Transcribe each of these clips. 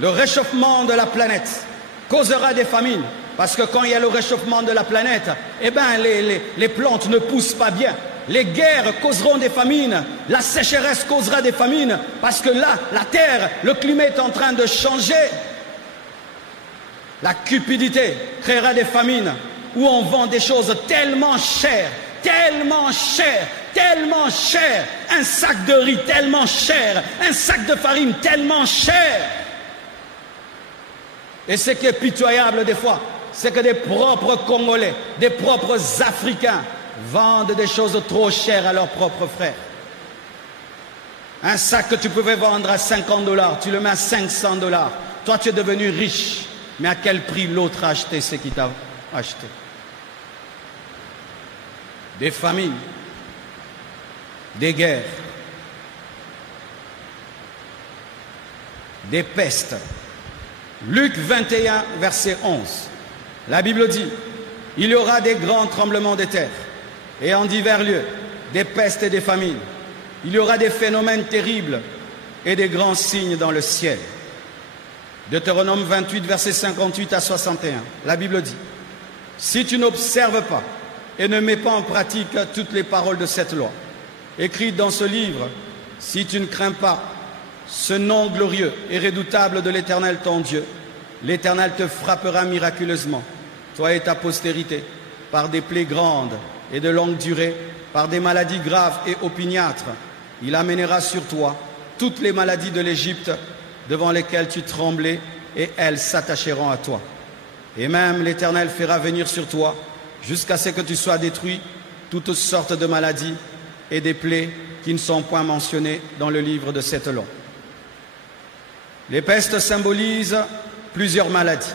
Le réchauffement de la planète causera des famines. Parce que quand il y a le réchauffement de la planète, eh ben les plantes ne poussent pas bien. Les guerres causeront des famines. La sécheresse causera des famines. Parce que là, la terre, le climat est en train de changer. La cupidité créera des famines où on vend des choses tellement chères, tellement chères, tellement chères. Un sac de riz tellement cher, un sac de farine tellement cher. Et ce qui est pitoyable des fois, c'est que des propres Congolais, des propres Africains vendent des choses trop chères à leurs propres frères. Un sac que tu pouvais vendre à 50 $, tu le mets à 500 $. Toi, tu es devenu riche. Mais à quel prix l'autre a acheté ce qu'il t'a acheté? Des famines, des guerres, des pestes. Luc 21, verset 11. La Bible dit, il y aura des grands tremblements de terre et en divers lieux, des pestes et des famines. Il y aura des phénomènes terribles et des grands signes dans le ciel. Deutéronome 28, verset 58 à 61. La Bible dit, si tu n'observes pas et ne mets pas en pratique toutes les paroles de cette loi, écrites dans ce livre, si tu ne crains pas ce nom glorieux et redoutable de l'Éternel ton Dieu, l'Éternel te frappera miraculeusement, toi et ta postérité, par des plaies grandes et de longue durée, par des maladies graves et opiniâtres. Il amènera sur toi toutes les maladies de l'Égypte devant lesquelles tu tremblais, et elles s'attacheront à toi. Et même l'Éternel fera venir sur toi, jusqu'à ce que tu sois détruit, toutes sortes de maladies et des plaies qui ne sont point mentionnées dans le livre de cette loi. Les pestes symbolisent plusieurs maladies,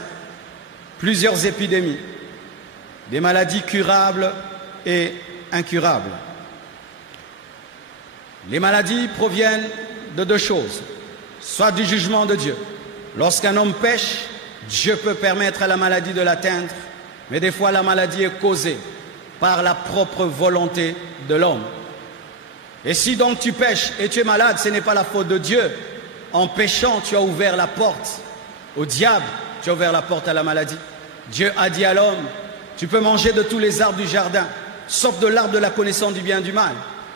plusieurs épidémies, des maladies curables et incurables. Les maladies proviennent de deux choses, soit du jugement de Dieu. Lorsqu'un homme pêche, Dieu peut permettre à la maladie de l'atteindre, mais des fois la maladie est causée par la propre volonté de l'homme. Et si donc tu pêches et tu es malade, ce n'est pas la faute de Dieu. En péchant, tu as ouvert la porte au diable, tu as ouvert la porte à la maladie. Dieu a dit à l'homme, tu peux manger de tous les arbres du jardin, sauf de l'arbre de la connaissance du bien et du mal.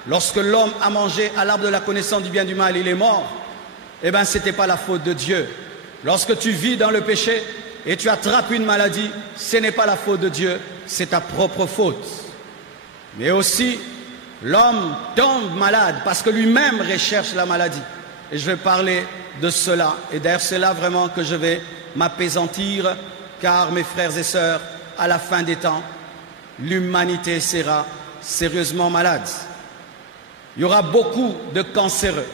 Lorsque l'homme a mangé à l'arbre de la connaissance du bien et du mal, il est mort. Eh bien, ce n'était pas la faute de Dieu. Lorsque tu vis dans le péché et tu attrapes une maladie, ce n'est pas la faute de Dieu, c'est ta propre faute. Mais aussi, l'homme tombe malade parce que lui-même recherche la maladie. Et je vais parler de cela. Et d'ailleurs, c'est là vraiment que je vais m'apaisantir, car mes frères et sœurs, à la fin des temps, l'humanité sera sérieusement malade. Il y aura beaucoup de cancéreux.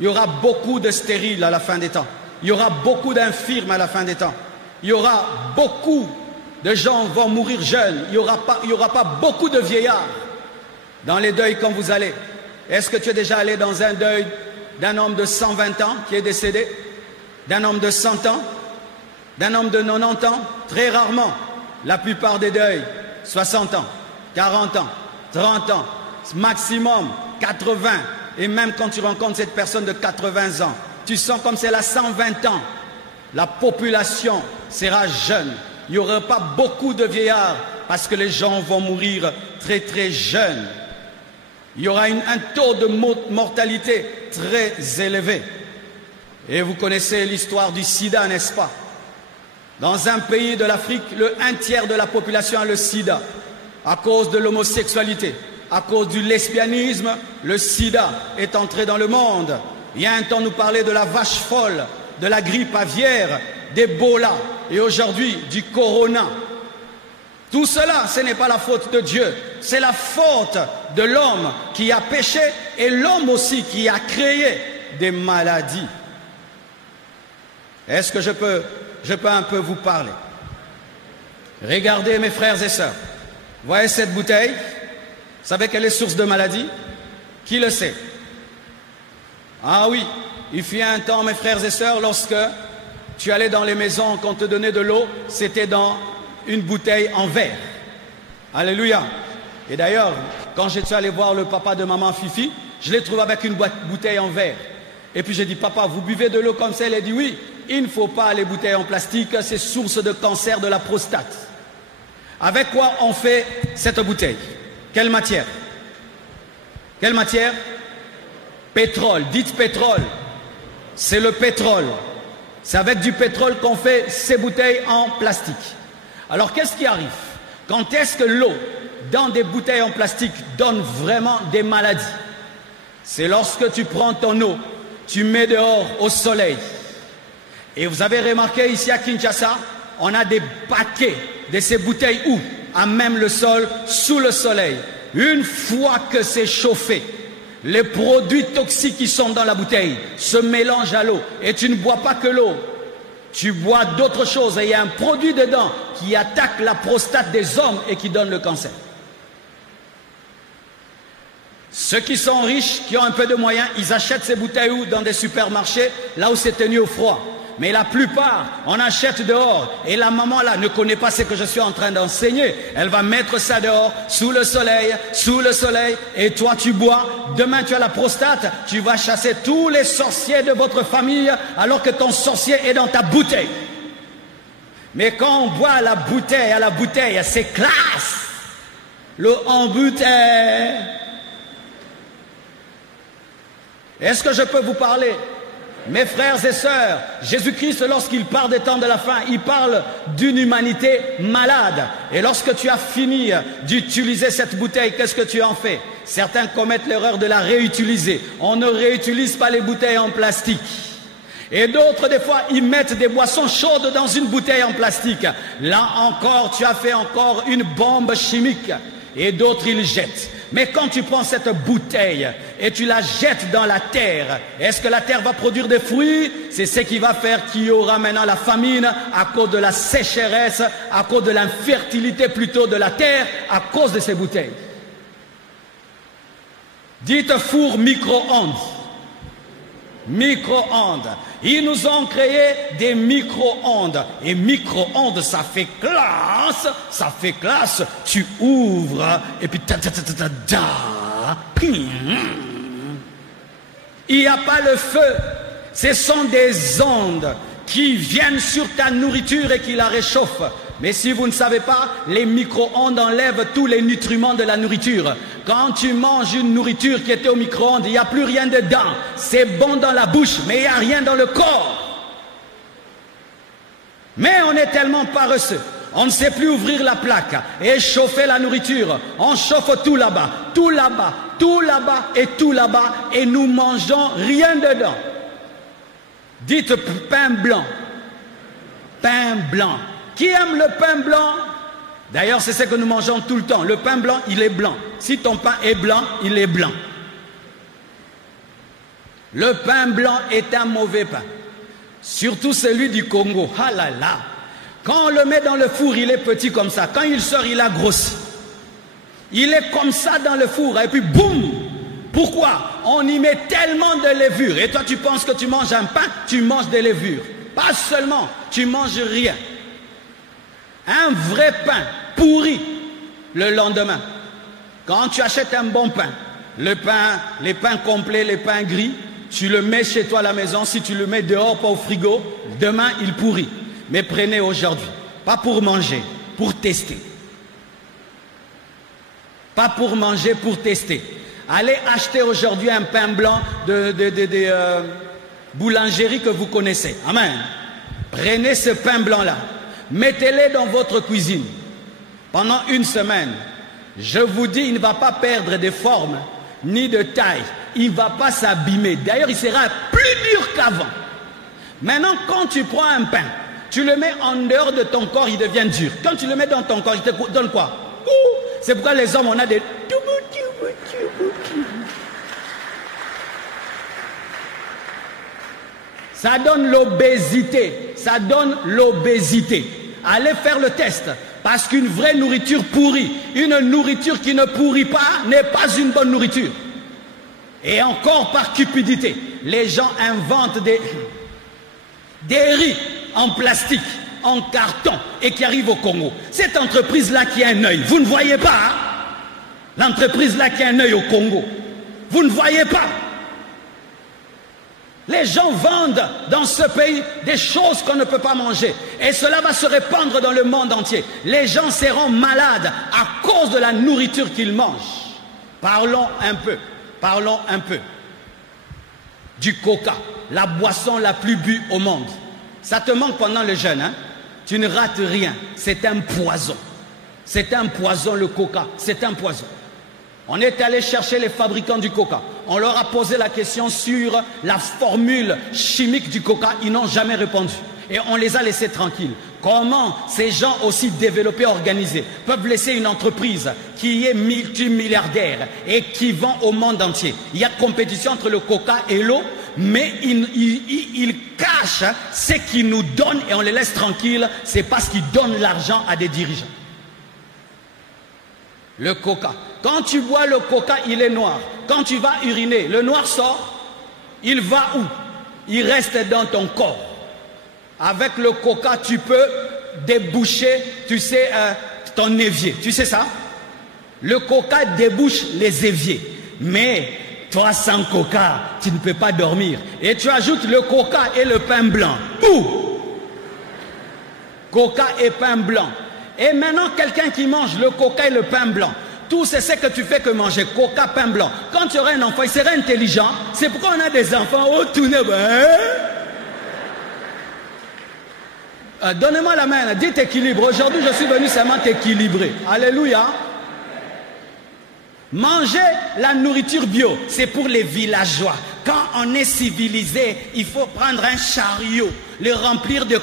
Il y aura beaucoup de stériles à la fin des temps. Il y aura beaucoup d'infirmes à la fin des temps. Il y aura beaucoup de gens qui vont mourir jeunes. Il y aura pas beaucoup de vieillards dans les deuils quand vous allez. Est-ce que tu es déjà allé dans un deuil d'un homme de 120 ans qui est décédé? D'un homme de 100 ans? D'un homme de 90 ans? Très rarement. La plupart des deuils, 60 ans, 40 ans, 30 ans, maximum 80. Et même quand tu rencontres cette personne de 80 ans, tu sens comme c'est à 120 ans. La population sera jeune. Il n'y aura pas beaucoup de vieillards parce que les gens vont mourir très très jeunes. Il y aura un taux de mortalité très élevé. Et vous connaissez l'histoire du sida, n'est-ce pas? Dans un pays de l'Afrique, un tiers de la population a le sida à cause de l'homosexualité. À cause du lesbianisme, le sida est entré dans le monde. Il y a un temps, nous parlait de la vache folle, de la grippe aviaire, d'Ebola et aujourd'hui du corona. Tout cela, ce n'est pas la faute de Dieu, c'est la faute de l'homme qui a péché et l'homme aussi qui a créé des maladies. Est-ce que je peux un peu vous parler? Regardez mes frères et sœurs, voyez cette bouteille? Vous savez quelle est source de maladie? Qui le sait? Ah oui, il fut un temps, mes frères et sœurs, lorsque tu allais dans les maisons, qu'on te donnait de l'eau, c'était dans une bouteille en verre. Alléluia. Et d'ailleurs, quand j'étais allé voir le papa de maman Fifi, je l'ai trouvé avec une bouteille en verre. Et puis j'ai dit, papa, vous buvez de l'eau comme ça? Il a dit oui. il ne faut pas les bouteilles en plastique, c'est source de cancer de la prostate. Avec quoi on fait cette bouteille? Quelle matière? Quelle matière? Pétrole. Dites pétrole. C'est le pétrole. C'est avec du pétrole qu'on fait ces bouteilles en plastique. Alors qu'est-ce qui arrive? Quand est-ce que l'eau dans des bouteilles en plastique donne vraiment des maladies? C'est lorsque tu prends ton eau, tu mets dehors au soleil. Et vous avez remarqué ici à Kinshasa, on a des paquets de ces bouteilles où? À même le sol, sous le soleil. Une fois que c'est chauffé, les produits toxiques qui sont dans la bouteille se mélangent à l'eau. Et tu ne bois pas que l'eau, tu bois d'autres choses. Et il y a un produit dedans qui attaque la prostate des hommes et qui donne le cancer. Ceux qui sont riches, qui ont un peu de moyens, ils achètent ces bouteilles où? Dans des supermarchés, là où c'est tenu au froid. Mais la plupart, on achète dehors. Et la maman là ne connaît pas ce que je suis en train d'enseigner. Elle va mettre ça dehors, sous le soleil. Et toi tu bois. Demain tu as la prostate. Tu vas chasser tous les sorciers de votre famille alors que ton sorcier est dans ta bouteille. Mais quand on boit à la bouteille, c'est classe. L'eau en bouteille. Est-ce que je peux vous parler? Mes frères et sœurs, Jésus-Christ, lorsqu'il parle des temps de la fin, il parle d'une humanité malade. Et lorsque tu as fini d'utiliser cette bouteille, qu'est-ce que tu en fais? Certains commettent l'erreur de la réutiliser. On ne réutilise pas les bouteilles en plastique. Et d'autres, des fois, ils mettent des boissons chaudes dans une bouteille en plastique. Là encore, tu as fait encore une bombe chimique. Et d'autres, ils jettent. Mais quand tu prends cette bouteille et tu la jettes dans la terre, est-ce que la terre va produire des fruits? C'est ce qui va faire qu'il y aura maintenant la famine à cause de la sécheresse, à cause de l'infertilité plutôt de la terre, à cause de ces bouteilles. Dites four micro-ondes. Micro-ondes. Ils nous ont créé des micro-ondes. Et micro-ondes, ça fait classe. Ça fait classe. Tu ouvres et puis il n'y a pas le feu. Ce sont des ondes qui viennent sur ta nourriture et qui la réchauffent. Mais si vous ne savez pas, les micro-ondes enlèvent tous les nutriments de la nourriture. Quand tu manges une nourriture qui était au micro-ondes, il n'y a plus rien dedans. C'est bon dans la bouche, mais il n'y a rien dans le corps. Mais on est tellement paresseux. On ne sait plus ouvrir la plaque et chauffer la nourriture. On chauffe tout là-bas, tout là-bas, tout là-bas et tout là-bas. Et nous mangeons rien dedans. Dites pain blanc. Pain blanc. Qui aime le pain blanc? D'ailleurs, c'est ce que nous mangeons tout le temps. Le pain blanc, il est blanc. Si ton pain est blanc, il est blanc. Le pain blanc est un mauvais pain. Surtout celui du Congo. Ah là là. Quand on le met dans le four, il est petit comme ça. Quand il sort, il a grossi. Il est comme ça dans le four. Et puis, boum! Pourquoi? On y met tellement de levure. Et toi, tu penses que tu manges un pain, tu manges des levures. Pas seulement, tu manges rien. Un vrai pain pourri le lendemain. Quand tu achètes un bon pain, les pains complets, les pains gris, tu le mets chez toi à la maison. Si tu le mets dehors, pas au frigo, demain il pourrit. Mais prenez aujourd'hui, pas pour manger, pour tester. Pas pour manger, pour tester. Allez acheter aujourd'hui un pain blanc de boulangerie que vous connaissez. Amen. Prenez ce pain blanc-là. Mettez-le dans votre cuisine pendant une semaine. Je vous dis, il ne va pas perdre de forme ni de taille. Il ne va pas s'abîmer. D'ailleurs, il sera plus dur qu'avant. Maintenant, quand tu prends un pain, tu le mets en dehors de ton corps, il devient dur. Quand tu le mets dans ton corps, il te donne quoi? C'est pourquoi les hommes, on a des... Ça donne l'obésité. Ça donne l'obésité. Allez faire le test. Parce qu'une vraie nourriture pourrit, une nourriture qui ne pourrit pas, n'est pas une bonne nourriture. Et encore par cupidité, les gens inventent des riz en plastique, en carton, et qui arrivent au Congo. Cette entreprise-là qui a un œil, vous ne voyez pas, hein? L'entreprise-là qui a un œil au Congo, vous ne voyez pas. Les gens vendent dans ce pays des choses qu'on ne peut pas manger. Et cela va se répandre dans le monde entier. Les gens seront malades à cause de la nourriture qu'ils mangent. Parlons un peu du coca, la boisson la plus bue au monde. Ça te manque pendant le jeûne, hein? Tu ne rates rien. C'est un poison. C'est un poison, le coca. C'est un poison. On est allé chercher les fabricants du coca. On leur a posé la question sur la formule chimique du coca. Ils n'ont jamais répondu. Et on les a laissés tranquilles. Comment ces gens aussi développés, organisés, peuvent laisser une entreprise qui est multimilliardaire et qui vend au monde entier? Il y a compétition entre le coca et l'eau, mais ils cachent ce qu'ils nous donnent et on les laisse tranquilles. C'est parce qu'ils donnent l'argent à des dirigeants. Le coca. Quand tu bois le coca, il est noir. Quand tu vas uriner, le noir sort. Il va où? Il reste dans ton corps. Avec le coca, tu peux déboucher, tu sais, ton évier. Tu sais ça? Le coca débouche les éviers. Mais toi, sans coca, tu ne peux pas dormir. Et tu ajoutes le coca et le pain blanc. Ouh! Coca et pain blanc. Et maintenant, quelqu'un qui mange le coca et le pain blanc, tout c'est ce que tu fais que manger coca, pain blanc. Quand tu auras un enfant, il sera intelligent. C'est pourquoi on a des enfants. Oh, tout n'est pas. Donnez-moi la main, dites équilibre. Aujourd'hui, je suis venu seulement t'équilibrer. Alléluia. Manger la nourriture bio, c'est pour les villageois. Quand on est civilisé, il faut prendre un chariot, le remplir de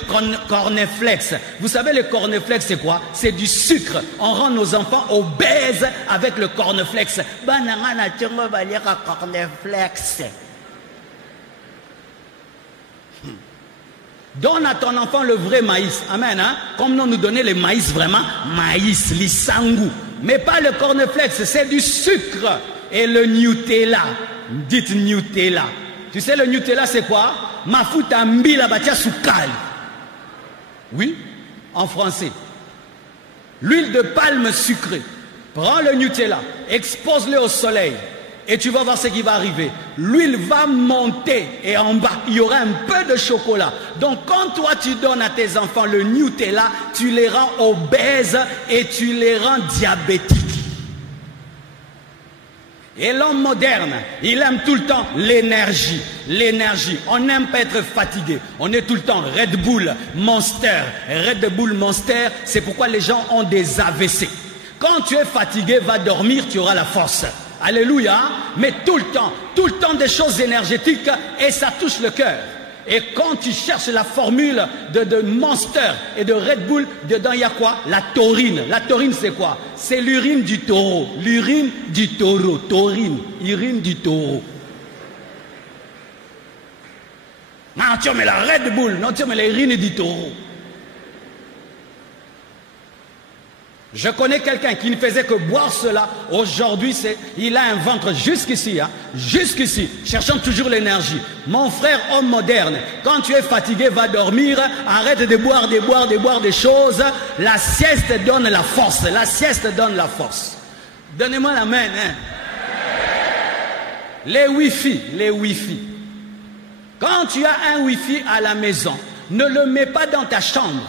cornflakes. Vous savez, le cornflakes, c'est quoi? C'est du sucre. On rend nos enfants obèses avec le cornflakes. Donne à ton enfant le vrai maïs. Amen. Hein? Comme nous donnons le maïs vraiment, maïs, l'isangou. Mais pas le cornflakes, c'est du sucre. Et le Nutella. Dites Nutella. Tu sais le Nutella c'est quoi? Mafuta mbila batia sukali. Oui, en français. L'huile de palme sucrée. Prends le Nutella, expose-le au soleil. Et tu vas voir ce qui va arriver. L'huile va monter et en bas, il y aura un peu de chocolat. Donc quand toi tu donnes à tes enfants le Nutella, tu les rends obèses et tu les rends diabétiques. Et l'homme moderne, il aime tout le temps l'énergie. L'énergie. On n'aime pas être fatigué. On est tout le temps Red Bull, Monster. Red Bull, Monster, c'est pourquoi les gens ont des AVC. Quand tu es fatigué, va dormir, tu auras la force. Alléluia. Mais tout le temps des choses énergétiques et ça touche le cœur. Et quand tu cherches la formule de Monster et de Red Bull, dedans il y a quoi? La taurine. La taurine c'est quoi? C'est l'urine du taureau. L'urine du taureau. Taurine. Urine du taureau. Non, tu mets la Red Bull. Non, tu mets l'urine du taureau. Je connais quelqu'un qui ne faisait que boire cela. Aujourd'hui, il a un ventre jusqu'ici, hein, jusqu'ici, cherchant toujours l'énergie. Mon frère, homme moderne, quand tu es fatigué, va dormir, arrête de boire des choses. La sieste donne la force. La sieste donne la force. Donnez-moi la main. Hein. Les Wi-Fi. Quand tu as un Wi-Fi à la maison, ne le mets pas dans ta chambre.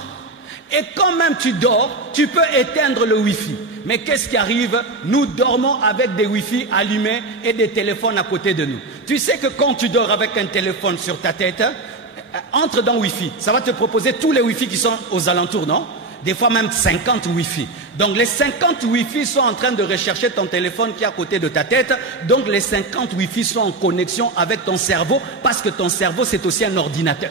Et quand même tu dors, tu peux éteindre le Wi-Fi. Mais qu'est-ce qui arrive? Nous dormons avec des Wi-Fi allumés et des téléphones à côté de nous. Tu sais que quand tu dors avec un téléphone sur ta tête, entre dans Wi-Fi. Ça va te proposer tous les Wi-Fi qui sont aux alentours, non? Des fois même 50 Wi-Fi. Donc les 50 Wi-Fi sont en train de rechercher ton téléphone qui est à côté de ta tête. Donc les 50 Wi-Fi sont en connexion avec ton cerveau parce que ton cerveau c'est aussi un ordinateur.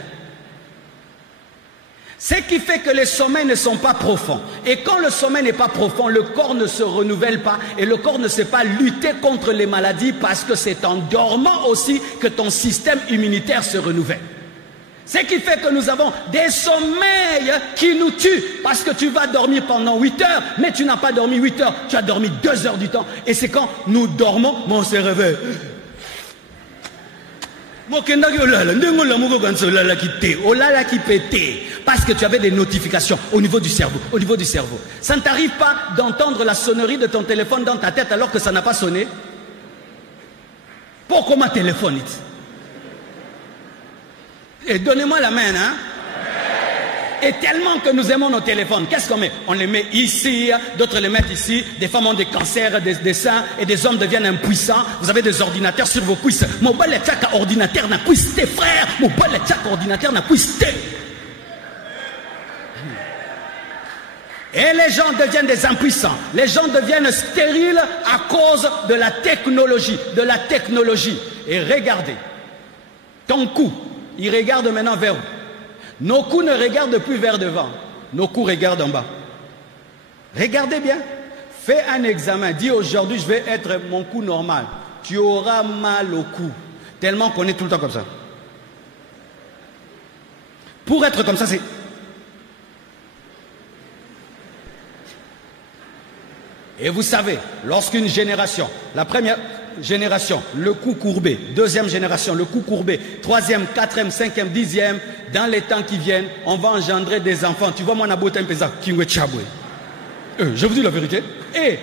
Ce qui fait que les sommeils ne sont pas profonds. Et quand le sommeil n'est pas profond, le corps ne se renouvelle pas et le corps ne sait pas lutter contre les maladies parce que c'est en dormant aussi que ton système immunitaire se renouvelle. Ce qui fait que nous avons des sommeils qui nous tuent parce que tu vas dormir pendant 8 heures, mais tu n'as pas dormi 8 heures, tu as dormi 2 heures du temps. Et c'est quand nous dormons, on se réveille. Parce que tu avais des notifications au niveau du cerveau. Ça ne t'arrive pas d'entendre la sonnerie de ton téléphone dans ta tête alors que ça n'a pas sonné? Pourquoi ma téléphone? Et donnez-moi la main, hein. Et tellement que nous aimons nos téléphones, qu'est-ce qu'on met? On les met ici, d'autres les mettent ici. Des femmes ont des cancers, des seins, et des hommes deviennent impuissants. Vous avez des ordinateurs sur vos cuisses. Mon bol est ordinateur n'a cuisse, tes frères. Mon bol est ordinateur n'a cuisse. Et les gens deviennent des impuissants. Les gens deviennent stériles à cause de la technologie. Et regardez, ton cou, il regarde maintenant vers où? Nos coups ne regardent plus vers devant. Nos coups regardent en bas. Regardez bien. Fais un examen. Dis aujourd'hui, je vais être mon cou normal. Tu auras mal au cou. Tellement qu'on est tout le temps comme ça. Pour être comme ça, c'est... Et vous savez, lorsqu'une génération, la première génération, le cou courbé, deuxième génération, le cou courbé, troisième, quatrième, cinquième, dixième, dans les temps qui viennent, on va engendrer des enfants. Tu vois, moi, je vous dis la vérité. Et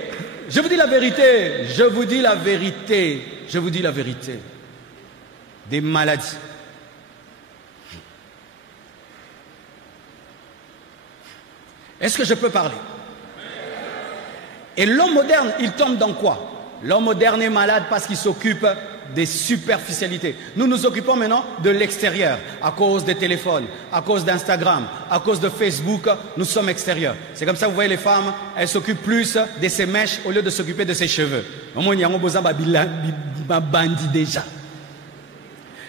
je vous dis la vérité, je vous dis la vérité, je vous dis la vérité. Des maladies. Est-ce que je peux parler? Et l'homme moderne, il tombe dans quoi? L'homme moderne est malade parce qu'il s'occupe des superficialités. Nous nous occupons maintenant de l'extérieur, à cause des téléphones, à cause d'Instagram, à cause de Facebook, nous sommes extérieurs. C'est comme ça, vous voyez les femmes, elles s'occupent plus de ses mèches au lieu de s'occuper de ses cheveux. Déjà.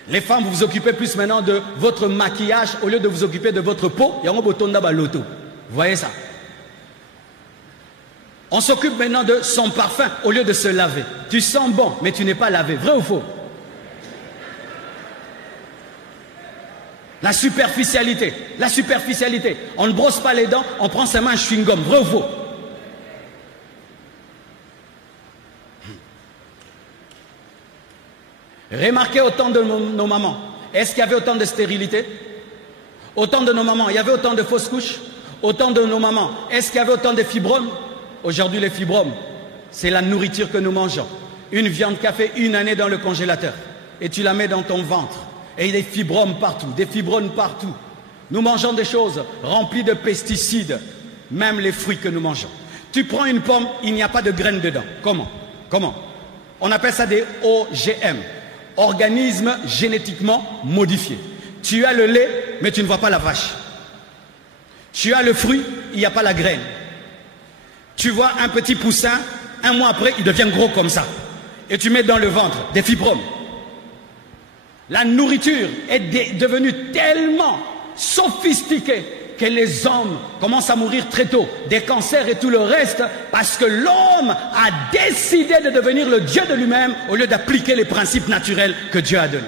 Les femmes, vous vous occupez plus maintenant de votre maquillage au lieu de vous occuper de votre peau. Vous voyez ça? On s'occupe maintenant de son parfum au lieu de se laver. Tu sens bon, mais tu n'es pas lavé. Vrai ou faux? La superficialité. La superficialité. On ne brosse pas les dents, on prend seulement un chewing-gum. Vrai ou faux? Remarquez autant de nos mamans. Est-ce qu'il y avait autant de stérilité? Autant de nos mamans. Il y avait autant de fausses couches? Autant de nos mamans. Est-ce qu'il y avait autant de fibromes? Aujourd'hui, les fibromes, c'est la nourriture que nous mangeons. Une viande café, une année dans le congélateur. Et tu la mets dans ton ventre. Et il y a des fibromes partout, des fibromes partout. Nous mangeons des choses remplies de pesticides. Même les fruits que nous mangeons. Tu prends une pomme, il n'y a pas de graines dedans. Comment? Comment? On appelle ça des OGM. Organismes génétiquement modifiés. Tu as le lait, mais tu ne vois pas la vache. Tu as le fruit, il n'y a pas la graine. Tu vois un petit poussin, un mois après, il devient gros comme ça. Et tu mets dans le ventre des fibromes. La nourriture est devenue tellement sophistiquée que les hommes commencent à mourir très tôt, des cancers et tout le reste, parce que l'homme a décidé de devenir le Dieu de lui-même au lieu d'appliquer les principes naturels que Dieu a donnés.